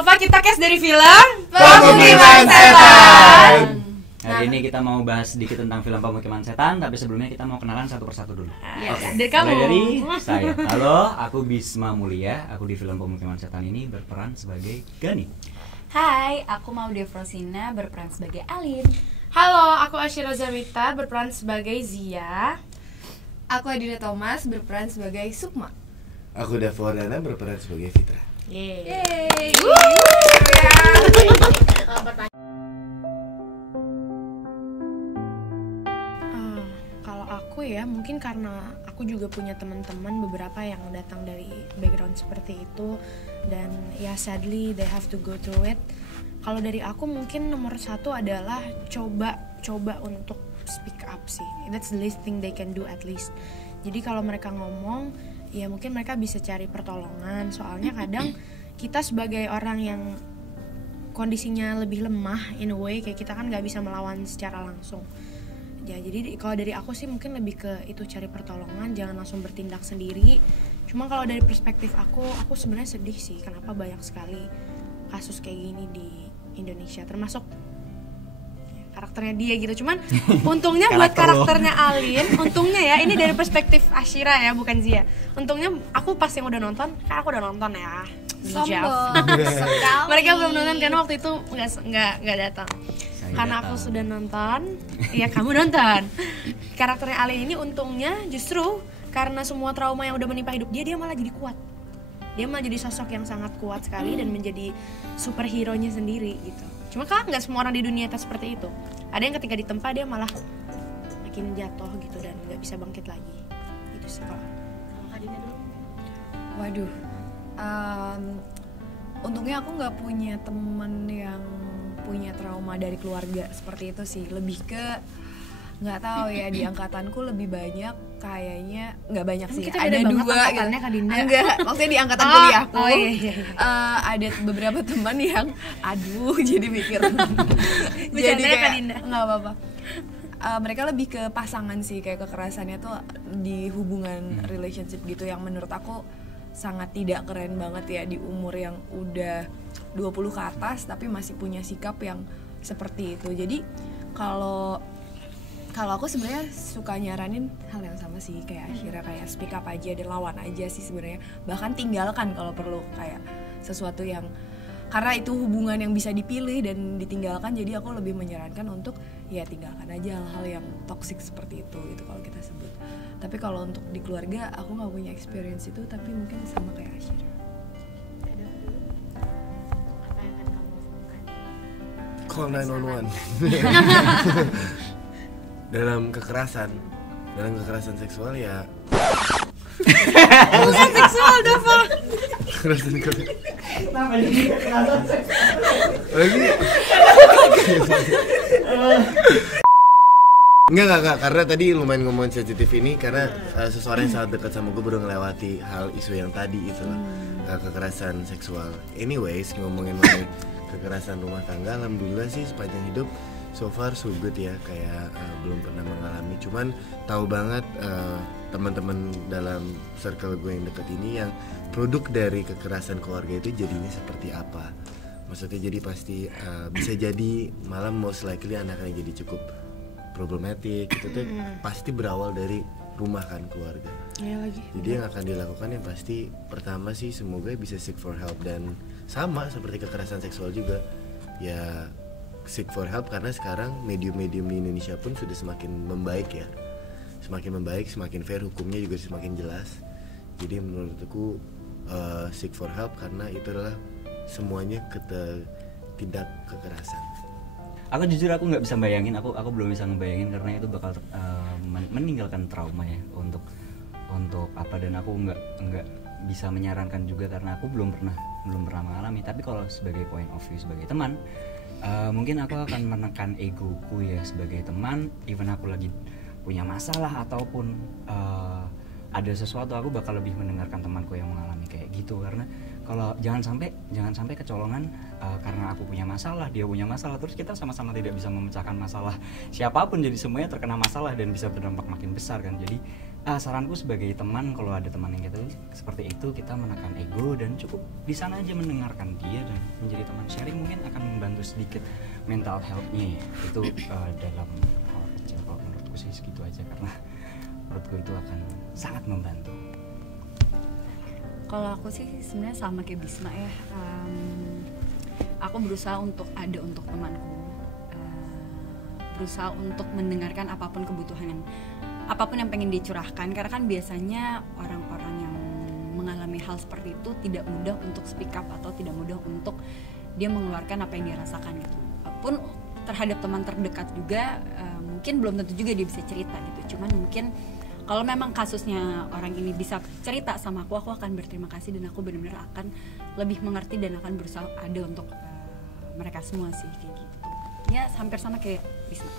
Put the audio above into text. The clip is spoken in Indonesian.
Nova, kita cast dari film Pemukiman Setan. Hari ini kita mau bahas sedikit tentang film Pemukiman Setan, tapi sebelumnya kita mau kenalan satu persatu dulu. Dari kamu. Mulai dari saya. Halo, aku Bisma Mulia. Aku di film Pemukiman Setan ini berperan sebagai Gani. Hai, aku Maudia Frosina berperan sebagai Alin. Halo, aku Asyira Zamita berperan sebagai Zia. Aku Adina Thomas berperan sebagai Sukma. Aku Dava Wardana berperan sebagai Fitra. Yeay. Kalau aku ya, mungkin karena aku juga punya teman-teman beberapa yang datang dari background seperti itu, dan ya sadly they have to go through it. Kalau dari aku mungkin nomor satu adalah coba untuk speak up sih. That's the least thing they can do at least. Jadi kalau mereka ngomong, ya mungkin mereka bisa cari pertolongan. Soalnya kadang kita sebagai orang yang kondisinya lebih lemah in a way, kayak kita kan nggak bisa melawan secara langsung. Ya jadi kalau dari aku sih mungkin lebih ke itu, cari pertolongan, jangan langsung bertindak sendiri. Cuma kalau dari perspektif aku sebenarnya sedih sih kenapa banyak sekali kasus kayak gini di Indonesia, termasuk karakternya dia gitu. Cuman untungnya buat karakternya Alin, untungnya ya, ini dari perspektif Asyira ya, bukan Zia. Untungnya aku pas yang udah nonton, kan aku udah nonton ya. Sombong. Mereka belum nonton karena waktu itu nggak datang. Karena aku sudah nonton, ya kamu nonton. Karakternya Alin ini untungnya justru karena semua trauma yang udah menimpa hidup dia malah jadi kuat. Dia malah jadi sosok yang sangat kuat sekali dan menjadi superhero-nya sendiri gitu. Cuma kan nggak semua orang di dunia nyata seperti itu. Ada yang ketika ditempa dia malah makin jatuh gitu dan nggak bisa bangkit lagi. Itu sih kalau. Waduh, untungnya aku nggak punya temen yang punya trauma dari keluarga seperti itu sih. Lebih ke nggak tahu ya, di angkatanku lebih banyak kayaknya, nggak banyak sih, kita ada beda banget dua angkatannya, Kak Dinda. enggak, maksudnya di angkatan kuliahku iya. ada beberapa teman yang aduh jadi mikir jadi Bercandanya, Kak kayak Dinda. nggak apa-apa. Mereka lebih ke pasangan sih, kayak kekerasannya tuh di hubungan relationship gitu, yang menurut aku sangat tidak keren banget ya di umur yang udah 20 ke atas tapi masih punya sikap yang seperti itu. Jadi kalau aku sebenarnya suka nyaranin hal yang sama sih kayak Asyira, kayak speak up aja dan lawan aja sih sebenarnya. Bahkan tinggalkan kalau perlu, kayak sesuatu yang, karena itu hubungan yang bisa dipilih dan ditinggalkan, jadi aku lebih menyarankan untuk ya tinggalkan aja hal-hal yang toxic seperti itu gitu kalau kita sebut. Tapi kalau untuk di keluarga aku nggak punya experience itu, tapi mungkin sama kayak Asyira. Call 911. Dalam kekerasan seksual ya. Bukan seksual, Dava. Kekerasan kenapa jadi kekerasan seksual? Lagi. Enggak, karena tadi lumayan ngomongin sensitif ini karena seseorang yang sangat dekat sama gue baru ngelewati hal isu yang tadi itu lah, kekerasan seksual. Anyways, ngomongin kekerasan rumah tangga, alhamdulillah sih sepanjang hidup so far so good ya, kayak belum pernah mengalami. Cuman tahu banget teman-teman dalam circle gue yang deket ini yang produk dari kekerasan keluarga itu jadinya seperti apa. Maksudnya jadi pasti bisa jadi malah most likely anaknya jadi cukup problematik. Itu tuh pasti berawal dari rumah kan, keluarga. Ya, lagi. Jadi yang akan dilakukan yang pasti pertama sih semoga bisa seek for help, dan sama seperti kekerasan seksual juga ya, seek for help, karena sekarang medium-medium di Indonesia pun sudah semakin membaik ya, semakin membaik, semakin fair, hukumnya juga semakin jelas. Jadi menurutku seek for help karena itu adalah semuanya tindak kekerasan. Aku jujur aku nggak bisa bayangin, aku belum bisa ngebayangin karena itu bakal meninggalkan trauma ya untuk apa, dan aku nggak bisa menyarankan juga karena aku belum pernah mengalami. Tapi kalau sebagai point of view sebagai teman, mungkin aku akan menekan egoku ya sebagai teman. Even aku lagi punya masalah ataupun ada sesuatu, aku bakal lebih mendengarkan temanku yang mengalami kayak gitu. Karena kalau jangan sampai kecolongan karena aku punya masalah, dia punya masalah, terus kita sama-sama tidak bisa memecahkan masalah siapapun, jadi semuanya terkena masalah dan bisa berdampak makin besar kan. Jadi saranku sebagai teman, kalau ada teman yang gitu seperti itu, kita menekan ego dan cukup di sana aja mendengarkan dia dan menjadi teman sharing, mungkin akan membantu sedikit mental health-nya ya. Itu dalam hal kecil, kalau menurutku sih segitu aja, karena menurutku itu akan sangat membantu. Kalau aku sih sebenarnya sama kayak Bisma ya. Aku berusaha untuk ada untuk temanku, berusaha untuk mendengarkan apapun kebutuhan, apapun yang pengen dicurahkan. Karena kan biasanya orang-orang yang mengalami hal seperti itu tidak mudah untuk speak up atau tidak mudah untuk dia mengeluarkan apa yang dia rasakan gitu. Pun terhadap teman terdekat juga mungkin belum tentu juga dia bisa cerita gitu. Cuman mungkin kalau memang kasusnya orang ini bisa cerita sama aku akan berterima kasih dan aku benar-benar akan lebih mengerti dan akan berusaha ada untuk mereka semua sih kayak gitu. Ya hampir sama kayak Bisma.